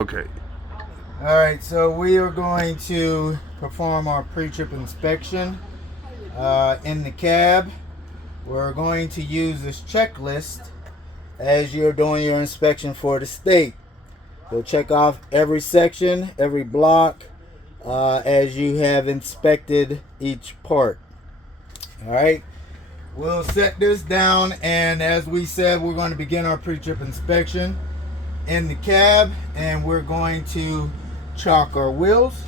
Okay. Alright, so we are going to perform our pre-trip inspection in the cab. We're going to use this checklist as you're doing your inspection for the state. You'll check off every section, every block, as you have inspected each part. Alright, we'll set this down, and as we said, we're going to begin our pre-trip inspection in the cab, and we're going to chalk our wheels.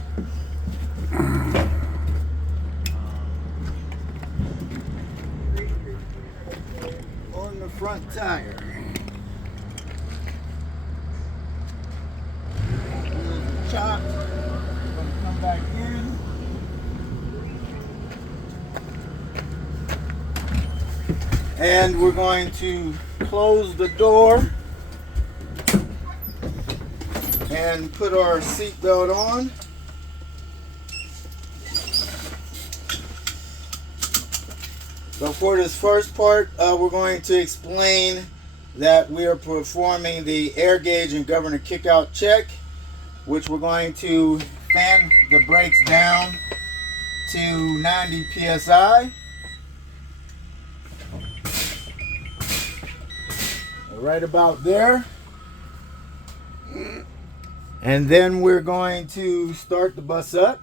On the front tire. Wheels are chopped. We're going to come back in. And we're going to close the door and put our seatbelt on. So for this first part, we're going to explain that we are performing the air gauge and governor kickout check, which we're going to fan the brakes down to 90 psi. Right about there. And then we're going to start the bus up.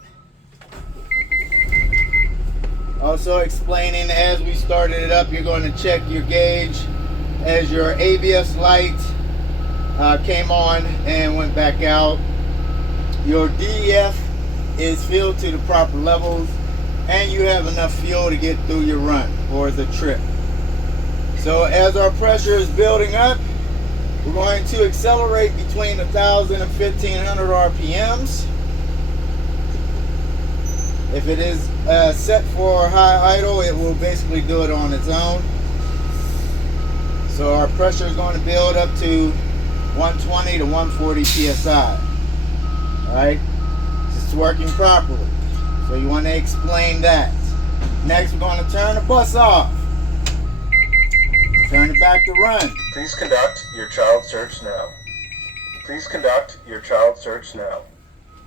Also explaining, as we started it up, you're going to check your gauge as your ABS light came on and went back out. Your DEF is filled to the proper levels, and you have enough fuel to get through your run or the trip. So as our pressure is building up, we're going to accelerate between 1,000 and 1,500 RPMs. If it is set for high idle, it will basically do it on its own. So our pressure is going to build up to 120 to 140 psi. Alright? It's working properly. So you want to explain that. Next, we're going to turn the bus off. Turn it back to run. Please conduct your child search now. Please conduct your child search now.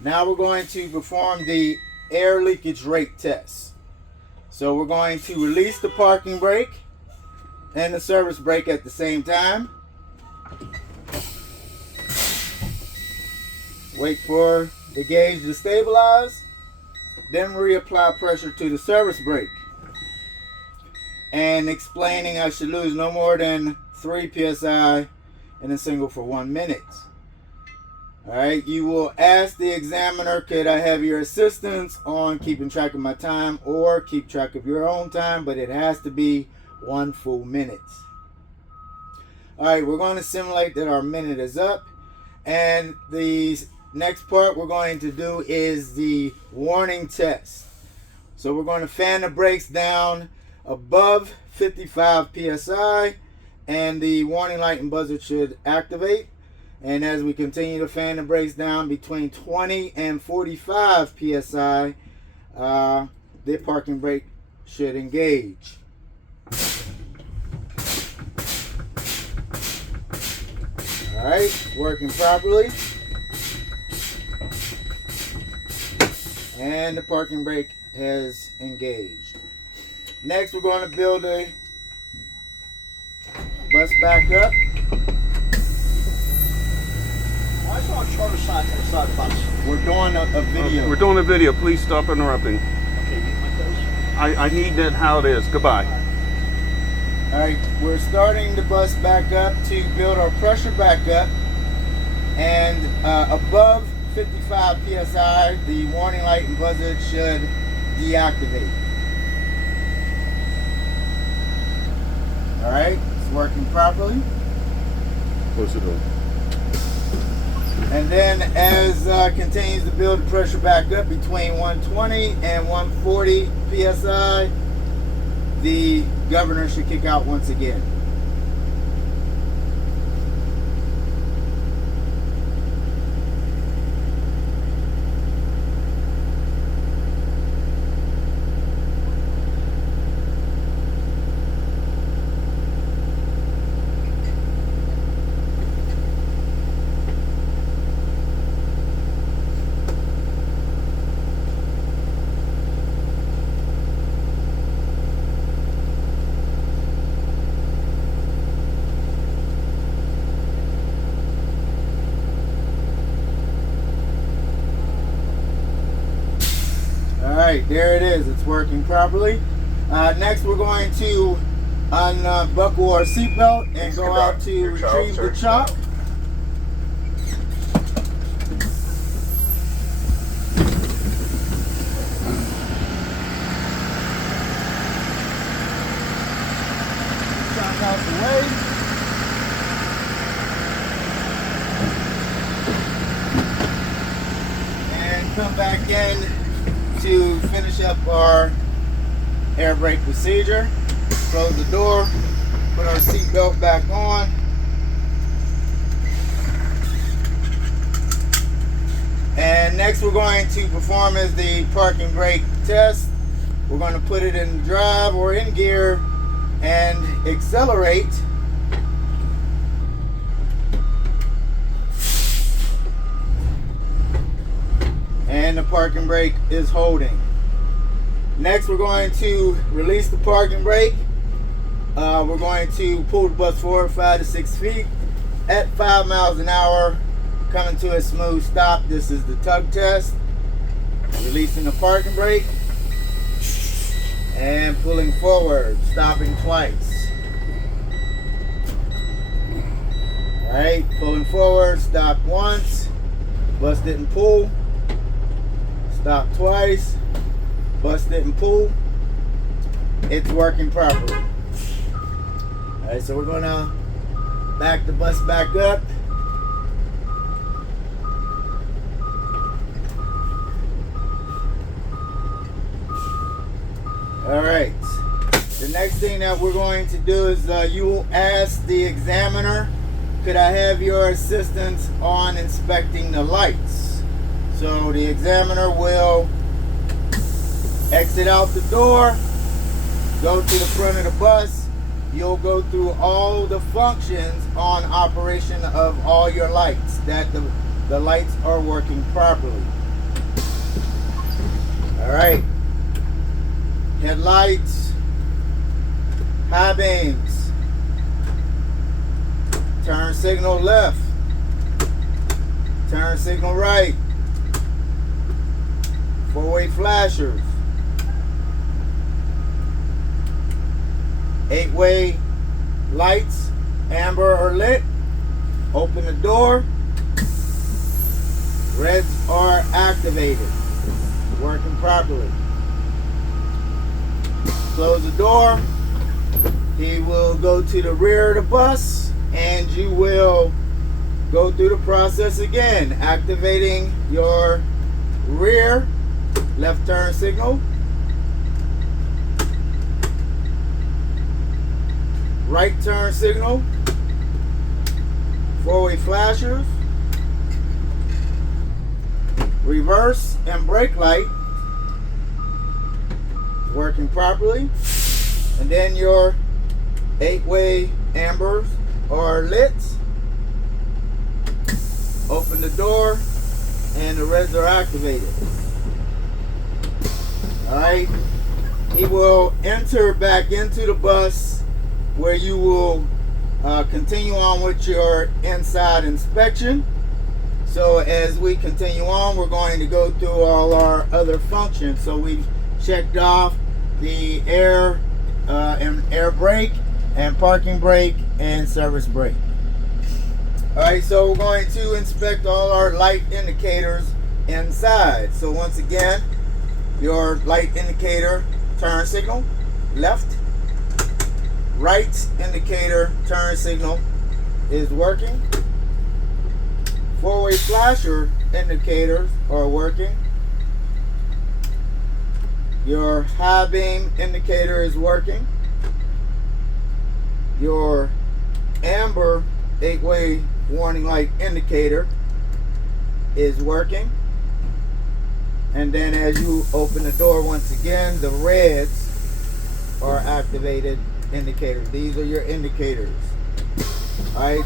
Now we're going to perform the air leakage rate test. So we're going to release the parking brake and the service brake at the same time. Wait for the gauge to stabilize. Then reapply pressure to the service brake. And explaining, I should lose no more than 3 psi in a single for 1 minute. Alright, you will ask the examiner, could I have your assistance on keeping track of my time, or keep track of your own time, but it has to be 1 full minute. Alright, we're going to simulate that our minute is up, and the next part we're going to do is the warning test. So we're going to fan the brakes down above 55 psi, and the warning light and buzzer should activate. And as we continue to fan the brakes down between 20 and 45 psi, the parking brake should engage. Alright, working properly. And the parking brake has engaged. Next, we're going to build a bus back up. Why is there a charter sign on the side of the bus? We're doing a video. We're doing a video. Please stop interrupting. Okay, you like those? I need that how it is. Goodbye. Alright, we're starting the bus back up to build our pressure back up. And above 55 psi, the warning light and buzzer should deactivate. Alright, it's working properly. Close the door. And then as continues to build the pressure back up between 120 and 140 psi, the governor should kick out once again. right, there it is. It's working properly. Next, we're going to unbuckle our seatbelt and Please go out conduct to your child retrieve the search chalk. now. Chalk out the way. And come back in to finish up our air brake procedure. Close the door, put our seatbelt back on. And next we're going to perform is the parking brake test. We're going to put it in drive or in gear and accelerate. And the parking brake is holding. Next, we're going to release the parking brake. We're going to pull the bus forward 5 to 6 feet at 5 miles an hour, coming to a smooth stop. This is the tug test. Releasing the parking brake and pulling forward, stopping twice. All right, pulling forward, stop once. Bus didn't pull. Stop twice. Bus didn't pull. It's working properly. Alright, so we're gonna back the bus back up. Alright. The next thing that we're going to do is you will ask the examiner, could I have your assistance on inspecting the lights? So the examiner will exit out the door, go to the front of the bus. You'll go through all the functions on operation of all your lights, that the lights are working properly. All right. Headlights, high beams, turn signal left, turn signal right, four-way flashers, 8-way lights, amber or lit. Open the door. Reds are activated, working properly. Close the door. He will go to the rear of the bus and you will go through the process again, activating your rear left turn signal, right turn signal, four-way flashers, reverse and brake light working properly, and then your 8-way ambers are lit. Open the door and the reds are activated. Alright, he will enter back into the bus where you will continue on with your inside inspection. So as we continue on, we're going to go through all our other functions. So we've checked off the air and air brake and parking brake and service brake. Alright, so we're going to inspect all our light indicators inside. So once again, your light indicator turn signal left, right indicator turn signal is working, four-way flasher indicators are working, your high beam indicator is working, your amber 8-way warning light indicator is working, and then as you open the door once again, the reds are activated indicators. These are your indicators. Alright,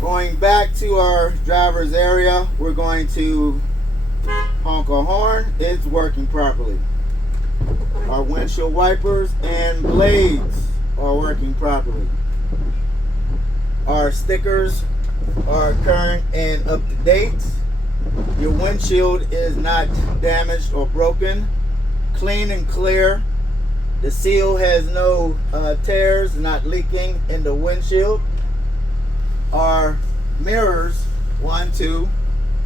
going back to our driver's area, we're going to honk our horn. It's working properly. Our windshield wipers and blades are working properly. Our stickers are current and up to date. Your windshield is not damaged or broken. clean and clear. The seal has no tears, not leaking in the windshield. Our mirrors, 1, 2,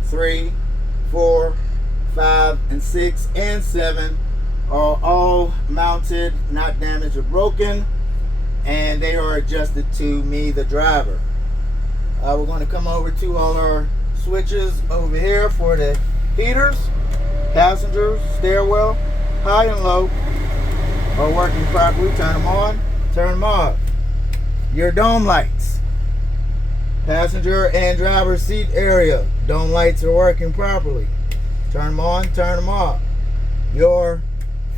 3, 4, 5, and 6, and 7 are all mounted, not damaged or broken, and they are adjusted to me, the driver. We're going to come over to all our switches over here for the heaters, passengers, stairwell, high and low are working properly. Turn them on, turn them off. Your dome lights, passenger and driver seat area, dome lights are working properly. Turn them on, turn them off. Your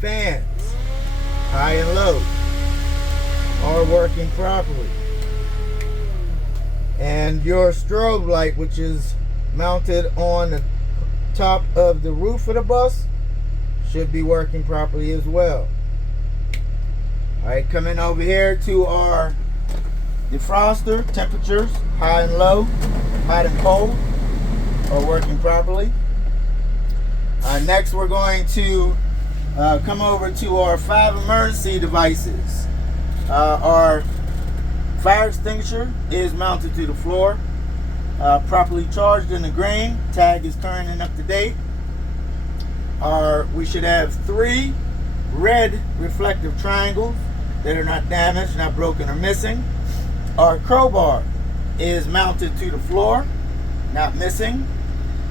fans, high and low, are working properly. And your strobe light, which is mounted on the top of the roof of the bus, should be working properly as well. Alright, coming over here to our defroster, temperatures, high and low, hot and cold, are working properly. Next, we're going to come over to our 5 emergency devices. Our fire extinguisher is mounted to the floor, properly charged in the green. Tag is current and up to date. We should have 3 red reflective triangles that are not damaged, not broken, or missing. Our crowbar is mounted to the floor, not missing.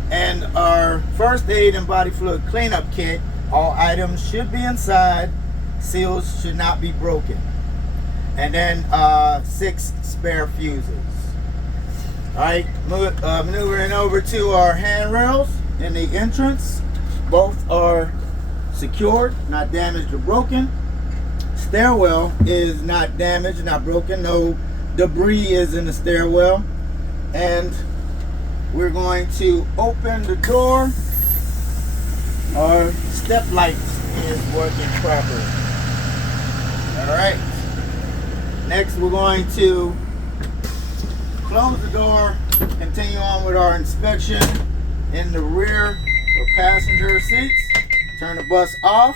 And our first aid and body fluid cleanup kit, all items should be inside, seals should not be broken. And then 6 spare fuses. Alright, maneuvering over to our handrails in the entrance. Both are secured, not damaged or broken. Stairwell is not damaged, not broken. No debris is in the stairwell. And we're going to open the door. Our step lights is working properly. Alright. Next, we're going to close the door, continue on with our inspection in the rear or passenger seats. Turn the bus off.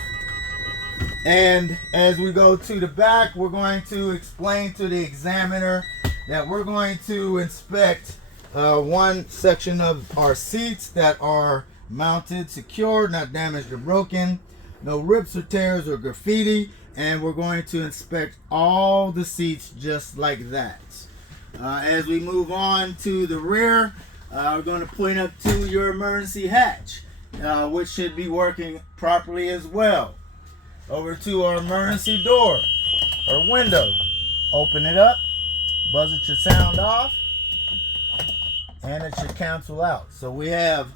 And as we go to the back, we're going to explain to the examiner that we're going to inspect one section of our seats that are mounted, secured, not damaged or broken, no rips or tears or graffiti, and we're going to inspect all the seats just like that. As we move on to the rear, we're going to point up to your emergency hatch, which should be working properly as well. Over to our emergency door or window. Open it up, buzzer should sound off, and it should cancel out. So we have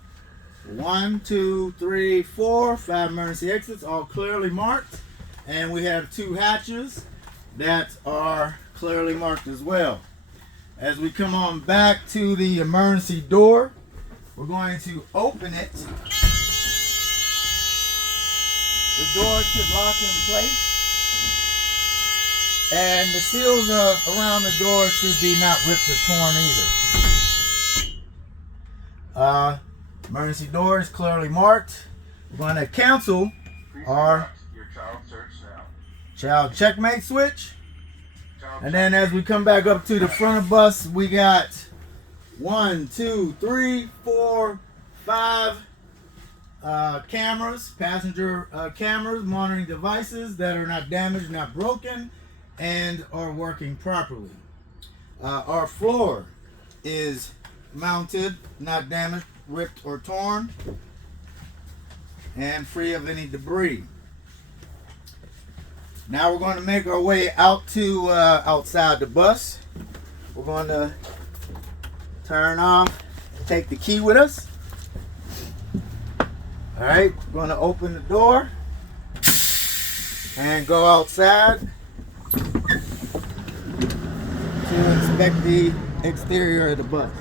1, 2, 3, 4, 5 emergency exits, all clearly marked. And we have 2 hatches that are clearly marked as well. As we come on back to the emergency door, we're going to open it. The door should lock in place. And the seals around the door should be not ripped or torn either. Emergency door is clearly marked. We're going to cancel our child checkmate switch. And then as we come back up to the front of the bus, we got 1, 2, 3, 4, 5 cameras, passenger cameras, monitoring devices that are not damaged, not broken, and are working properly. Our floor is mounted, not damaged, ripped, or torn, and free of any debris. Now we're going to make our way out to outside the bus. We're going to turn off, take the key with us. All right, we're going to open the door and go outside to inspect the exterior of the bus.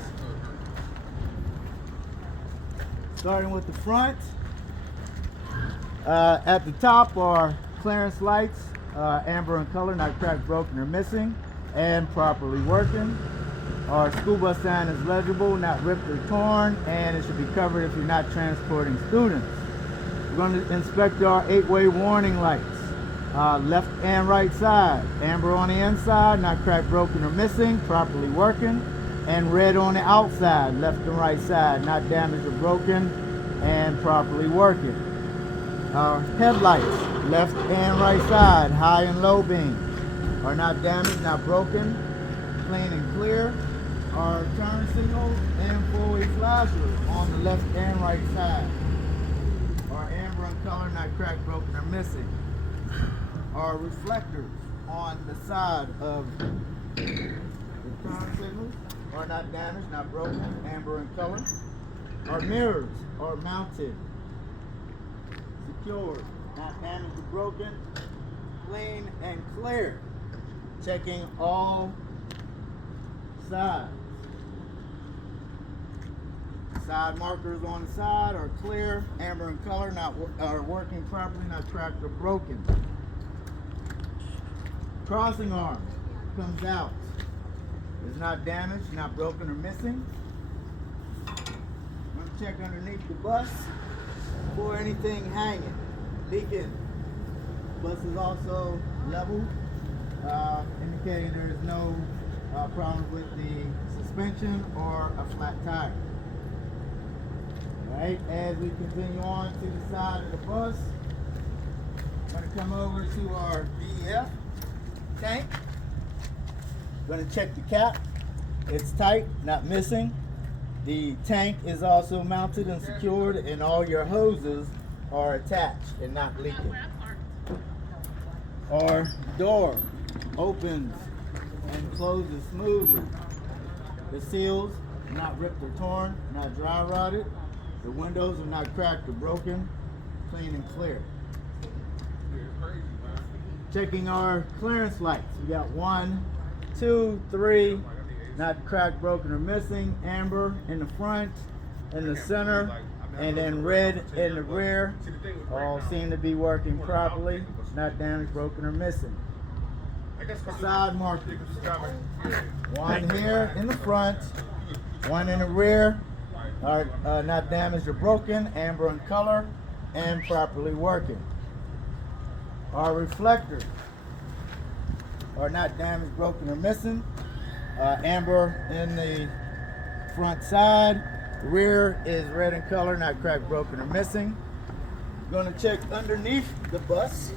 Starting with the front, at the top are clearance lights, amber in color, not cracked, broken, or missing, and properly working. Our school bus sign is legible, not ripped or torn, and it should be covered if you're not transporting students. going to inspect our 8-way warning lights. Left and right side. Amber on the inside, not cracked, broken, or missing, properly working. And red on the outside, left and right side, not damaged or broken, and properly working. Our headlights, left and right side, high and low beam, are not damaged, not broken, clean and clear. Our turn signals and 4-way flashers on the left and right side are amber in color, not cracked, broken, or missing. Our reflectors on the side of the turn signals are not damaged, not broken, amber in color. Our mirrors are mounted, secured, not damaged or broken, clean and clear. Checking all sides. Side markers on the side are clear, amber in color, are working properly, not cracked or broken. Crossing arm comes out. Is not damaged, not broken or missing. I'm going to check underneath the bus for anything hanging, leaking. The bus is also level, indicating there is no problem with the suspension or a flat tire. Alright, as we continue on to the side of the bus, I'm going to come over to our DEF tank. Going to check the cap. It's tight, not missing. The tank is also mounted and secured, and all your hoses are attached and not leaking. Our door opens and closes smoothly. The seals not ripped or torn, not dry rotted. The windows are not cracked or broken, clean and clear. Checking our clearance lights. We got 1, 2, 3, not cracked, broken, or missing. Amber in the front, in the center, and then red in the rear. All seem to be working properly, not damaged, broken, or missing. Side markers. 1 here in the front, 1 in the rear, are not damaged or broken, amber in color, and properly working. Our reflectors are not damaged, broken, or missing. Amber in the front side. Rear is red in color, not cracked, broken, or missing. Going to check underneath the bus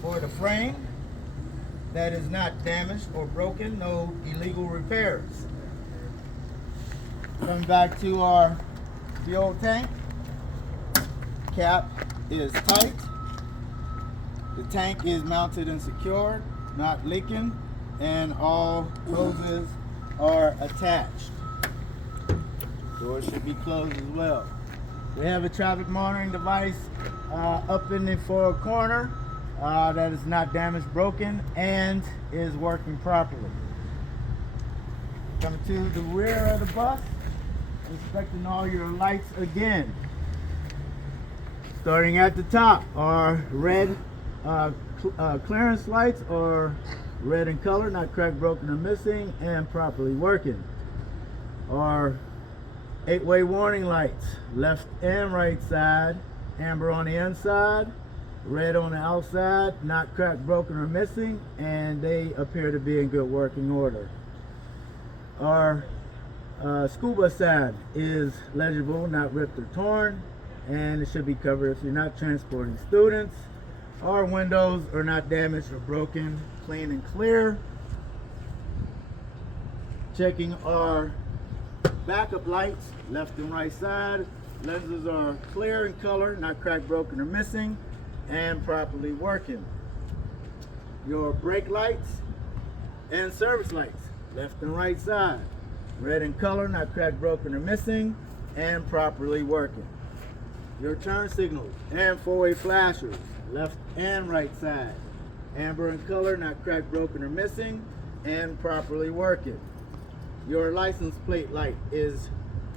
for the frame. That is not damaged or broken, no illegal repairs. Coming back to our fuel tank. Cap is tight. The tank is mounted and secured, not leaking, and all hoses are attached. Door should be closed as well. We have a traffic monitoring device up in the forward corner that is not damaged, broken, and is working properly. Coming to the rear of the bus, inspecting all your lights again. Starting at the top, our red clearance lights are red in color, not cracked, broken, or missing, and properly working. Our 8-way warning lights, left and right side, amber on the inside, red on the outside, not cracked, broken, or missing, and they appear to be in good working order. Our school bus sign is legible, not ripped or torn, and it should be covered if you're not transporting students. Our windows are not damaged or broken, clean and clear. Checking our backup lights, left and right side. Lenses are clear in color, not cracked, broken, or missing, and properly working. Your brake lights and service lights, left and right side. Red in color, not cracked, broken, or missing, and properly working. Your turn signals and 4-way flashers, left and right side. Amber in color, not cracked, broken, or missing, and properly working. Your license plate light is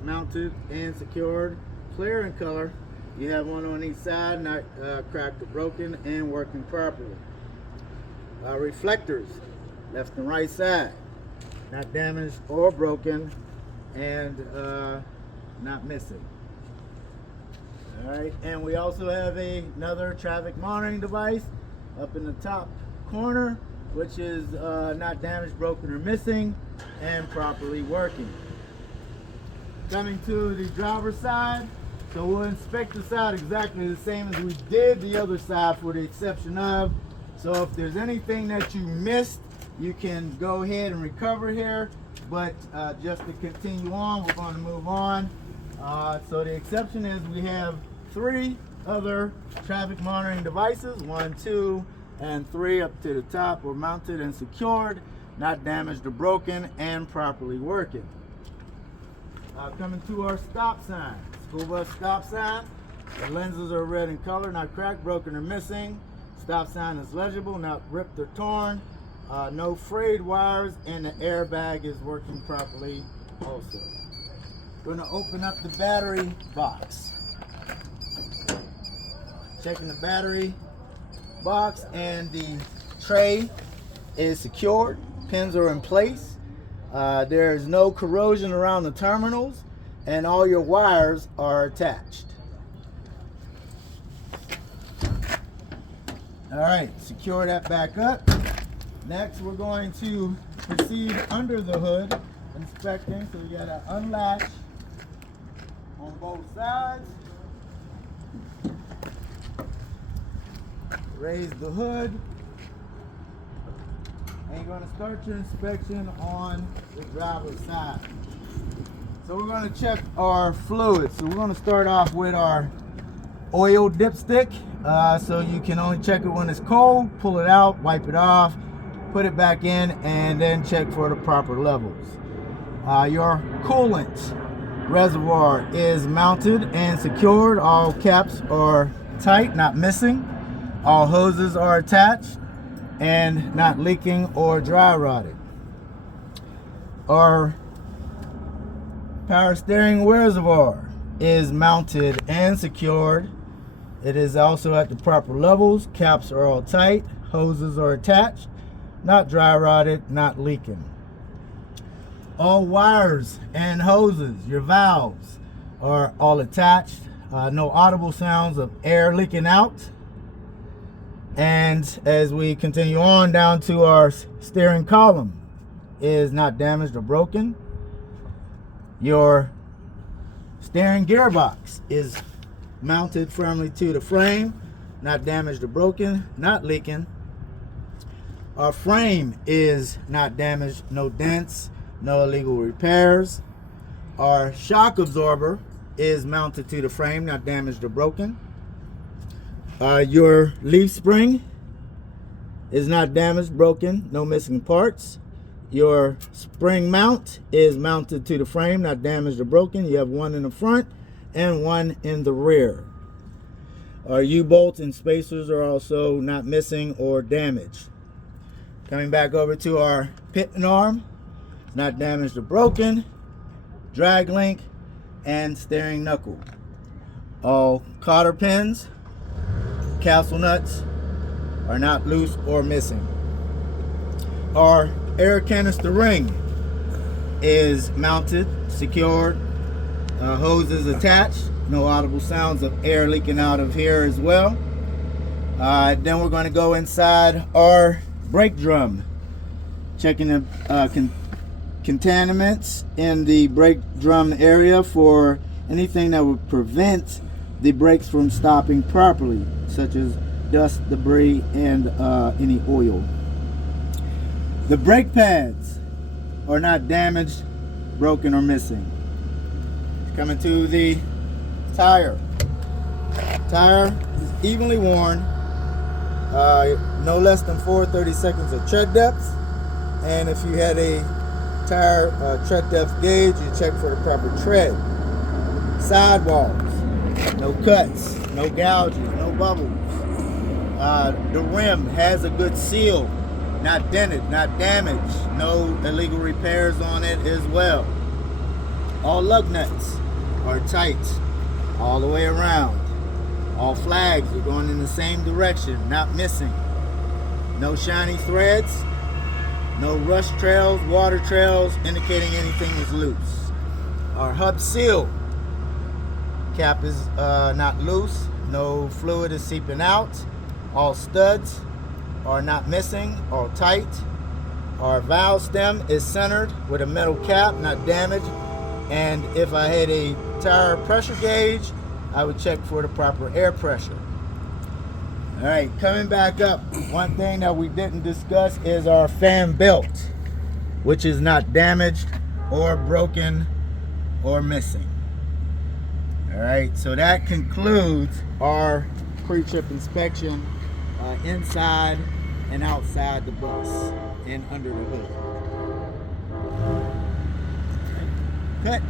mounted and secured, clear in color. You have one on each side, not cracked or broken, and working properly. Reflectors, left and right side, not damaged or broken, and not missing. All right, and we also have another traffic monitoring device up in the top corner, which is not damaged, broken, or missing, and properly working. Coming to the driver's side, so we'll inspect the side exactly the same as we did the other side, for the exception of, so if there's anything that you missed, you can go ahead and recover here, but just to continue on, we're going to move on. So the exception is we have 3 other traffic monitoring devices, 1, 2, and 3 up to the top were mounted and secured, not damaged or broken, and properly working. Coming to our stop sign, school bus stop sign. The lenses are red in color, not cracked, broken, or missing. Stop sign is legible, not ripped or torn. No frayed wires, and the airbag is working properly also. Going to open up the battery box. Checking the battery box, and the tray is secured. Pins are in place. There is no corrosion around the terminals, and all your wires are attached. All right, secure that back up. Next, we're going to proceed under the hood inspecting. So we got to unlatch on both sides. Raise the hood. And you're going to start your inspection on the driver's side. So we're going to check our fluids. So we're going to start off with our oil dipstick. So you can only check it when it's cold. Pull it out, wipe it off, put it back in, and then check for the proper levels. Your coolant reservoir is mounted and secured. All caps are tight, not missing. All hoses are attached and not leaking or dry rotted. Our power steering reservoir is mounted and secured. It is also at the proper levels. Caps are all tight. Hoses are attached, not dry rotted, not leaking. All wires and hoses, your valves, are all attached. No audible sounds of air leaking out. And as we continue on down to our steering column, is not damaged or broken. Your steering gearbox is mounted firmly to the frame, not damaged or broken, not leaking. Our frame is not damaged, no dents, no illegal repairs. Our shock absorber is mounted to the frame, not damaged or broken. Your leaf spring is not damaged, broken, no missing parts. Your spring mount is mounted to the frame, not damaged or broken. You have one in the front and one in the rear. Our U-bolts and spacers are also not missing or damaged. Coming back over to our pitman arm, not damaged or broken. Drag link and steering knuckle. All cotter pins, castle nuts are not loose or missing. Our air canister ring is mounted, secured, hoses attached, no audible sounds of air leaking out of here as well. Then we're going to go inside our brake drum, checking the contaminants in the brake drum area for anything that would prevent the brakes from stopping properly, such as dust, debris, and any oil. The brake pads are not damaged, broken, or missing. Coming to the tire. Tire is evenly worn, no less than 4/30 seconds of tread depth. And if you had a tire tread depth gauge, you check for the proper tread. Sidewalls, no cuts, no gouges, no bubbles. The rim has a good seal, not dented, not damaged, no illegal repairs on it as well. All lug nuts are tight all the way around. All flags are going in the same direction, not missing. No shiny threads, no rust trails, water trails indicating anything is loose. Our hub seal cap is not loose, no fluid is seeping out, all studs are not missing, all tight. Our valve stem is centered with a metal cap, not damaged. And if I had a tire pressure gauge, I would check for the proper air pressure. All right, coming back up, one thing that we didn't discuss is our fan belt, which is not damaged or broken or missing. All right, so that concludes our pre-trip inspection inside and outside the bus and under the hood. Cut.